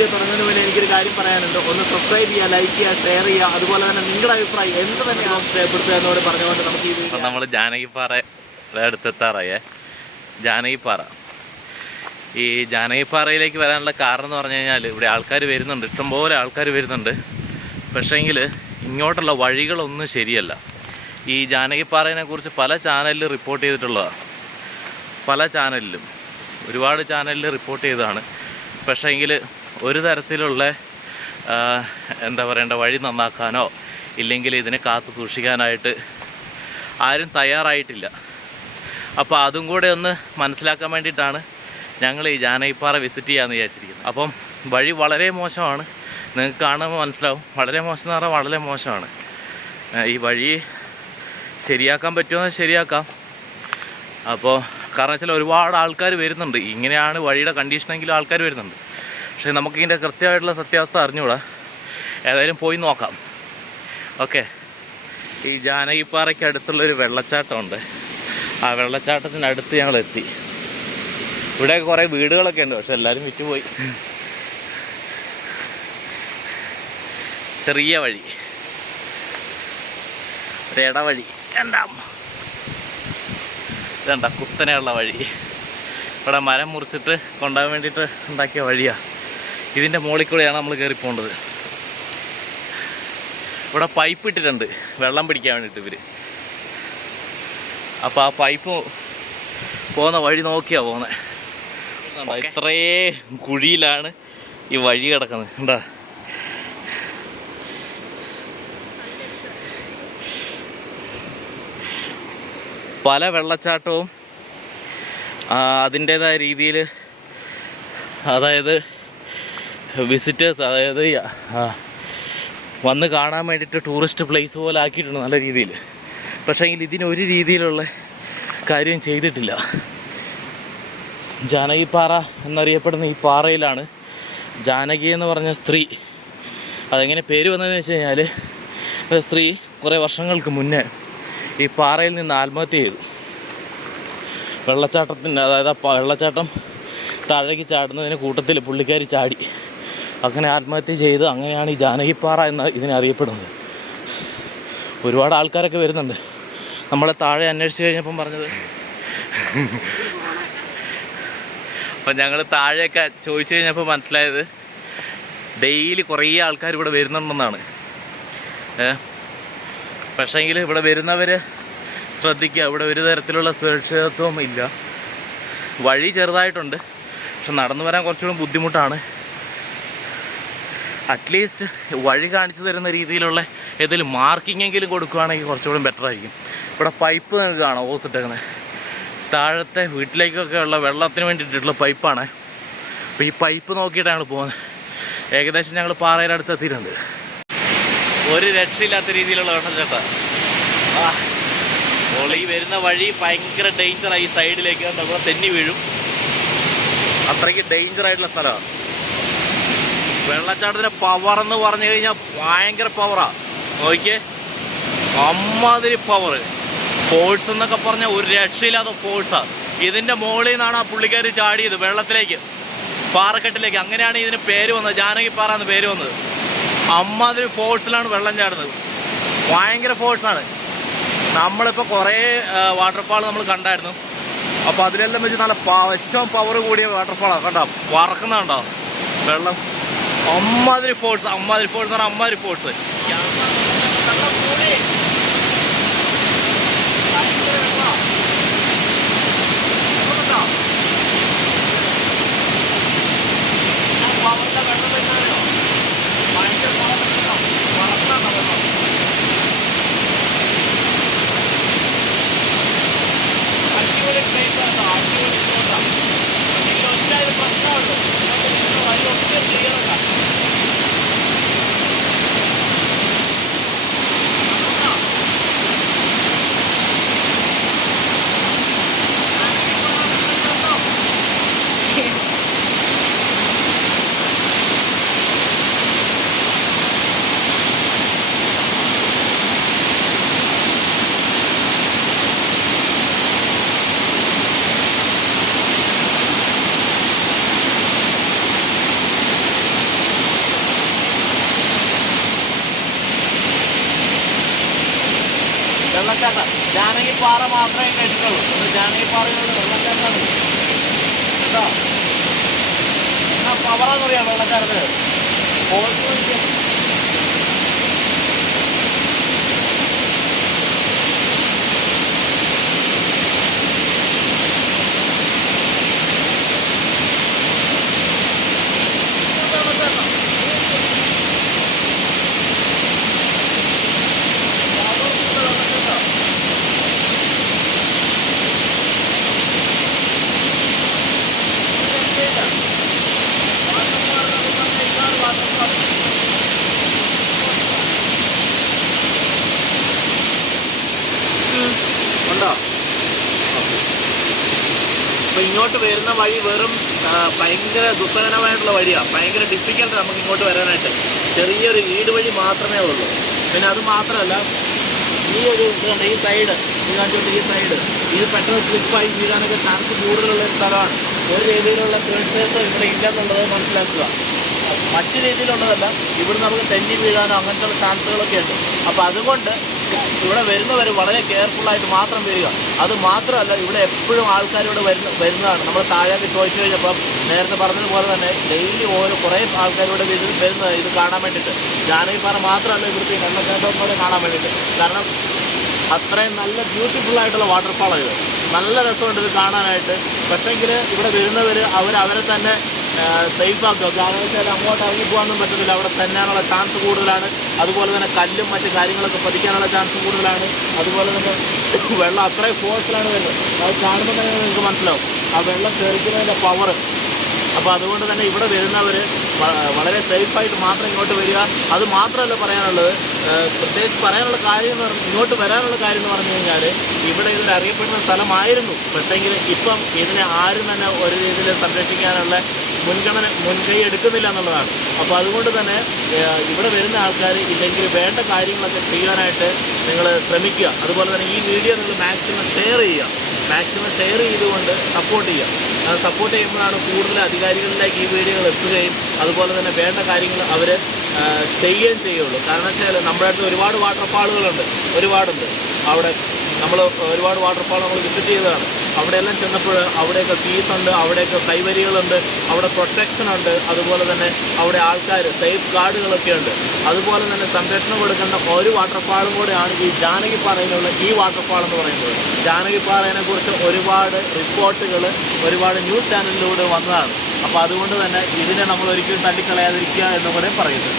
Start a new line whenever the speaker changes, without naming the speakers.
Video തുടങ്ങുന്നതിന് മുന്നേ എനിക്കൊരു കാര്യം പറയാനുണ്ട്. ഒന്ന് സബ്സ്ക്രൈബ് ചെയ്യുക ലൈക്ക് ചെയ്യുക ഷെയർ ചെയ്യുക അതുപോലെ തന്നെ നിങ്ങളുടെ അഭിപ്രായം എന്ത് തന്നെയാണ് രേഖപ്പെടുത്തുക എന്നോട് പറഞ്ഞുകൊണ്ട് നമുക്ക് ഈ വീഡിയോ
നമ്മൾ ജാനകിപ്പാറയുടെ അടുത്തെത്താറായേ. ജാനകിപ്പാറ. ഈ ജാനകിപ്പാറയിലേക്ക് വരാനുള്ള കാരണം എന്ന് പറഞ്ഞു കഴിഞ്ഞാൽ ഇവിടെ ആൾക്കാർ വരുന്നുണ്ട്. ഇഷ്ടംപോലെ ആൾക്കാർ വരുന്നുണ്ട്. പക്ഷേങ്കിൽ ഇങ്ങോട്ടുള്ള വഴികളൊന്നും ശരിയല്ല. ഈ ജാനകിപ്പാറയെ കുറിച്ച് പല ചാനലിൽ റിപ്പോർട്ട് ചെയ്തിട്ടുള്ളതാണ്. പല ചാനലിലും. ഒരുപാട് ചാനലിൽ റിപ്പോർട്ട് ചെയ്തതാണ്. പക്ഷേങ്കിൽ ഒരു തരത്തിലുള്ള എന്താ പറയേണ്ട വഴി നന്നാക്കാനോ ഇല്ലെങ്കിൽ ഇതിനെ കാത്തു സൂക്ഷിക്കാനായിട്ട് ആരും തയ്യാറായിട്ടില്ല. അപ്പോൾ അതും കൂടെ ഒന്ന് മനസ്സിലാക്കാൻ വേണ്ടിയിട്ടാണ് ഞങ്ങൾ ഈ ജാനകിപ്പാറ വിസിറ്റ് ചെയ്യാമെന്ന് വിചാരിച്ചിരിക്കുന്നത്. അപ്പം വഴി വളരെ മോശമാണ്. നിങ്ങൾക്ക് കാണുമ്പോൾ മനസ്സിലാവും. വളരെ മോശം എന്ന് പറഞ്ഞാൽ വളരെ മോശമാണ്. ഈ വഴി ശരിയാക്കാൻ പറ്റുമോ ശരിയാക്കാം. അപ്പോൾ കാരണം വെച്ചാൽ ഒരുപാട് ആൾക്കാർ വരുന്നുണ്ട്. ഇങ്ങനെയാണ് വഴിയുടെ കണ്ടീഷനെങ്കിലും ആൾക്കാർ വരുന്നുണ്ട്. പക്ഷേ നമുക്കിതിന്റെ കൃത്യമായിട്ടുള്ള സത്യാവസ്ഥ അറിഞ്ഞുകൂടാ ഏതായാലും പോയി നോക്കാം. ഓക്കെ. ഈ ജാനകിപ്പാറയ്ക്ക് അടുത്തുള്ളൊരു വെള്ളച്ചാട്ടമുണ്ട്. ആ വെള്ളച്ചാട്ടത്തിനടുത്ത് ഞങ്ങൾ എത്തി ഇവിടെ കുറേ വീടുകളൊക്കെ ഉണ്ട് പക്ഷെ എല്ലാവരും വിറ്റുപോയി. ചെറിയ വഴി. ഒരു ഇടവഴി. രണ്ടാം. ഇതണ്ട കുത്തനെയുള്ള വഴി. ഇവിടെ മരം മുറിച്ചിട്ട് കൊണ്ടുപോകാൻ വേണ്ടിയിട്ട് ഉണ്ടാക്കിയ വഴിയാണ് ഇതിന്റെ മുകളിൽ കൂടെയാണ് നമ്മൾ കയറി പോകേണ്ടത് ഇവിടെ പൈപ്പ് ഇട്ടിട്ടുണ്ട്. വെള്ളം പിടിക്കാൻ വേണ്ടിയിട്ട് ഇവർ അപ്പോൾ ആ പൈപ്പ് പോകുന്ന വഴി നോക്കിയാണ് പോകുന്നത് ഇത്രേ കുഴിയിലാണ് ഈ വഴി കിടക്കുന്നത്. കണ്ടാ? പല വെള്ളച്ചാട്ടവും അതിന്റേതായ രീതിയിൽ അതായത് വിസിറ്റേഴ്സ് അതായത് വന്ന് കാണാൻ വേണ്ടിയിട്ട് ടൂറിസ്റ്റ് പ്ലേസ് പോലെ ആക്കിയിട്ടുണ്ട് നല്ല രീതിയിൽ. പക്ഷേ എങ്കിൽ ഇതിനൊരു രീതിയിലുള്ള കാര്യം ചെയ്തിട്ടില്ല. ജാനകിപ്പാറ എന്നറിയപ്പെടുന്ന ഈ പാറയിലാണ് ജാനകി എന്ന് പറഞ്ഞ സ്ത്രീ അതെങ്ങനെ പേര് വന്നതെന്ന് വെച്ച് കഴിഞ്ഞാൽ സ്ത്രീ കുറേ വർഷങ്ങൾക്ക് മുന്നേ ഈ പാറയിൽ നിന്ന് ആത്മഹത്യ ചെയ്തു. വെള്ളച്ചാട്ടത്തിന്റെ അതായത് ആ വെള്ളച്ചാട്ടം താഴേക്ക് ചാടുന്നതിന് കൂട്ടത്തിൽ പുള്ളിക്കാരി ചാടി. അങ്ങനെ ആത്മഹത്യ ചെയ്ത് അങ്ങനെയാണ് ഈ ജാനകിപ്പാറ എന്ന് ഇതിനറിയപ്പെടുന്നത് ഒരുപാട് ആൾക്കാരൊക്കെ വരുന്നുണ്ട്. നമ്മളെ താഴെ അന്വേഷിച്ച് കഴിഞ്ഞപ്പം പറഞ്ഞത്. അപ്പം ഞങ്ങൾ താഴെയൊക്കെ ചോദിച്ചു കഴിഞ്ഞപ്പോൾ മനസ്സിലായത് ഡെയിലി കുറേ ആൾക്കാർ ഇവിടെ വരുന്നുണ്ടെന്നാണ്. പക്ഷേങ്കിൽ ഇവിടെ വരുന്നവർ ശ്രദ്ധിക്കുക. ഇവിടെ ഒരു തരത്തിലുള്ള സുരക്ഷിതത്വം ഇല്ല. വഴി ചെറുതായിട്ടുണ്ട്. പക്ഷെ നടന്നു വരാൻ കുറച്ചുകൂടി ബുദ്ധിമുട്ടാണ്. അറ്റ്ലീസ്റ്റ് വഴി കാണിച്ചു തരുന്ന രീതിയിലുള്ള ഏതെങ്കിലും മാർക്കിംഗ് എങ്കിലും കൊടുക്കുകയാണെങ്കിൽ കുറച്ചുകൂടി ബെറ്റർ ആയിരിക്കും. ഇവിടെ പൈപ്പ് നിങ്ങൾക്ക് കാണാം ഓസിട്ടേക്കുന്നത് താഴത്തെ വീട്ടിലേക്കൊക്കെ ഉള്ള വെള്ളത്തിന് വേണ്ടിയിട്ടുള്ള പൈപ്പാണ് അപ്പോൾ ഈ പൈപ്പ് നോക്കിയിട്ടാണ് പോകുന്നത്. ഏകദേശം ഞങ്ങൾ പാറയുടെ അടുത്ത് എത്തിയിട്ടുണ്ട്. ഒരു രക്ഷയില്ലാത്ത രീതിയിലുള്ള വെള്ളച്ചാട്ടം ആ ഈ വരുന്ന വഴി ഭയങ്കര ഡേഞ്ചറായി ഈ സൈഡിലേക്ക് നമ്മൾ തെന്നി വീഴും. അത്രയ്ക്ക് ഡേഞ്ചറായിട്ടുള്ള സ്ഥലമാണ്. വെള്ളച്ചാട്ടത്തിന്റെ പവർ എന്ന് പറഞ്ഞു കഴിഞ്ഞാൽ ഭയങ്കര പവറാ നോക്കിയേ. അമ്മാതിരി പവർ ഫോഴ്സ് എന്നൊക്കെ പറഞ്ഞാൽ ഒരു രക്ഷയില്ലാത്ത ഫോഴ്സാണ് ഇതിന്റെ മുകളിൽ നിന്നാണ് ആ പുള്ളിക്കാർ ചാടിയത് വെള്ളത്തിലേക്ക്. പാറക്കെട്ടിലേക്ക്. അങ്ങനെയാണ് ഇതിന് പേര് വന്നത്. ജാനകി പാറ എന്ന് പേര് വന്നത്. അമ്മാതിരി ഫോഴ്സിലാണ് വെള്ളം ചാടുന്നത്. ഭയങ്കര ഫോഴ്സാണ് നമ്മളിപ്പോൾ കുറേ വാട്ടർഫാൾ നമ്മൾ കണ്ടായിരുന്നു. അപ്പോൾ അതിലെല്ലാം വെച്ച് നല്ല ഏറ്റവും പവർ കൂടിയ വാട്ടർഫാളാണ് കണ്ടോ? വറക്കുന്നുണ്ടോ? വെള്ളം. അമ്മാതിരി ഫോഴ്സ് അമ്മാതിരി ഫോഴ്സ് എന്ന് അമ്മാതിരി ഫോഴ്സ്
വെള്ളച്ചാട്ടം. ജാനകിപ്പാറ മാത്രമേ കേട്ടിട്ടുള്ളൂ ഇത് ജാനകിപ്പാറയിലുള്ള വെള്ളച്ചാട്ടമാണ് കേട്ടോ? എന്നാ പവറാന്നറിയാം വെള്ളച്ചാട്ടത്തിന് ഫോഴ്സ് നോക്കിയേ. ഉണ്ടോ അപ്പൊ ഇങ്ങോട്ട് വരുന്ന വഴി വെറും ഭയങ്കര ദുസ്സഹനമായിട്ടുള്ള വഴിയാണ് ഭയങ്കര ഡിഫിക്കൽട്ട് നമുക്ക് ഇങ്ങോട്ട് വരാനായിട്ട്. ചെറിയൊരു വീട് വഴി മാത്രമേ ഉള്ളൂ. പിന്നെ അത് മാത്രമല്ല ഈ ഒരു ഇതുണ്ട് ഈ സൈഡ് ഈ കാണിച്ചോണ്ട് ഈ സൈഡ് ഇത് പെട്ടെന്ന് സ്ലിപ്പായി വീഴാനൊക്കെ ചാൻസ് കൂടുതലുള്ള സ്ഥലമാണ്. ഒരു രീതിയിലുള്ള തേഴ്സേഴ്സോ ഇവിടെ ഇല്ലെന്നുള്ളത് മനസ്സിലാക്കുക. മറ്റു രീതിയിലുള്ളതല്ല. ഇവിടെ നമുക്ക് തെന്നി വീഴാനോ അങ്ങനത്തെ ചാൻസുകളൊക്കെ ഉണ്ട്. അപ്പോൾ അതുകൊണ്ട് ഇവിടെ വരുന്നവർ വളരെ കെയർഫുള്ളായിട്ട് മാത്രം വരിക അത് മാത്രമല്ല ഇവിടെ എപ്പോഴും ആൾക്കാർ ഇവിടെ വരുന്ന വരുന്നതാണ്. നമ്മൾ താഴേക്ക് ചോദിച്ചു കഴിഞ്ഞപ്പം നേരത്തെ പറഞ്ഞതുപോലെ തന്നെ ഡെയിലി ഓരോ കുറേ ആൾക്കാർ ഇവിടെ വരുന്ന ഇത് കാണാൻ വേണ്ടിയിട്ട്. ജാനകിപ്പാറ മാത്രമല്ല ഇവിടുത്തെ വെള്ളച്ചാട്ടം പോലെ കാണാൻ വേണ്ടിയിട്ട്. കാരണം അത്രയും നല്ല ബ്യൂട്ടിഫുൾ ആയിട്ടുള്ള വാട്ടർഫാളാണ് ഇത്. നല്ല രസമുണ്ട് ഇത് കാണാനായിട്ട്. പക്ഷേങ്കിൽ ഇവിടെ വരുന്നവർ അവർ അവരെ തന്നെ സേഫ് ആക്കുക. കാരണം വെച്ചാൽ അങ്ങോട്ട് ഇറങ്ങി പോകാനൊന്നും പറ്റത്തില്ല. അവിടെ തന്നെയാനുള്ള ചാൻസ് കൂടുതലാണ്. അതുപോലെ തന്നെ കല്ലും മറ്റ് കാര്യങ്ങളൊക്കെ പതിക്കാനുള്ള ചാൻസ് കൂടുതലാണ്. അതുപോലെ തന്നെ വെള്ളം അത്രയും ഫോഴ്സിലാണ് വരുന്നത്. അത് കാണുമ്പോൾ തന്നെ നിങ്ങൾക്ക് മനസ്സിലാവും. ആ വെള്ളം തെറിക്കുന്നതിന്റെ പവർ അപ്പോൾ അതുകൊണ്ട് തന്നെ ഇവിടെ വരുന്നവർ വളരെ സേഫായിട്ട് മാത്രം ഇങ്ങോട്ട് വരിക. അത് മാത്രമല്ല പറയാനുള്ളത് പ്രത്യേകിച്ച് പറയാനുള്ള കാര്യം എന്ന് പറഞ്ഞാൽ ഇങ്ങോട്ട് വരാനുള്ള കാര്യം എന്ന് പറഞ്ഞു കഴിഞ്ഞാൽ ഇവിടെ ഇതിൽ അറിയപ്പെടുന്ന സ്ഥലമായിരുന്നു. പക്ഷേങ്കിൽ ഇപ്പം ഇതിനെ ആരും തന്നെ ഒരു രീതിയിൽ സംരക്ഷിക്കാനുള്ള മുൻഗണന മുൻകൈ എടുക്കുന്നില്ല എന്നുള്ളതാണ്. അപ്പോൾ അതുകൊണ്ട് തന്നെ ഇവിടെ വരുന്ന ആൾക്കാർ ഇല്ലെങ്കിൽ വേണ്ട കാര്യങ്ങളൊക്കെ ചെയ്യാനായിട്ട് നിങ്ങൾ ശ്രമിക്കുക. അതുപോലെ തന്നെ ഈ വീഡിയോ നിങ്ങൾ മാക്സിമം ഷെയർ ചെയ്യുക. മാക്സിമം ഷെയർ ചെയ്തുകൊണ്ട് സപ്പോർട്ട് ചെയ്യുക. സപ്പോർട്ട് ചെയ്യുമ്പോഴാണ് കൂടുതൽ അധികാരികളിലേക്ക് ഈ വീഡിയോകൾ എത്തുകയും അതുപോലെ തന്നെ വേണ്ട കാര്യങ്ങൾ അവർ ചെയ്യുകയും ചെയ്യുള്ളൂ കാരണം വെച്ചാൽ നമ്മുടെ അടുത്ത് ഒരുപാട് വാട്ടർഫാളുകളുണ്ട്. ഒരുപാടുണ്ട്. അവിടെ നമ്മൾ ഒരുപാട് വാട്ടർഫാൾ നമ്മൾ വിസിറ്റ് ചെയ്തതാണ്. അവിടെയെല്ലാം ചെന്നപ്പോൾ അവിടെയൊക്കെ ഫീസ് ഉണ്ട് അവിടെയൊക്കെ കൈവരികളുണ്ട് അവിടെ പ്രൊട്ടക്ഷൻ ഉണ്ട് അതുപോലെ തന്നെ അവിടെ ആൾക്കാർ സേഫ് ഗാർഡുകളൊക്കെ ഉണ്ട്. അതുപോലെ തന്നെ സംരക്ഷണം കൊടുക്കേണ്ട ഒരു വാട്ടർഫാളും കൂടെയാണ് ഈ ജാനകിപ്പാറയിലുള്ള ഈ വാട്ടർഫാൾ എന്ന് പറയുന്നത്. ജാനകിപ്പാറയെ കുറിച്ച് ഒരുപാട് റിപ്പോർട്ടുകൾ ഒരുപാട് ന്യൂസ് ചാനലിലൂടെ വന്നതാണ്. അപ്പോൾ അതുകൊണ്ട് തന്നെ ഇതിനെ നമ്മൾ ഒരിക്കലും തള്ളിക്കളയാതിരിക്കുക എന്ന് കൂടെ പറയുന്നത്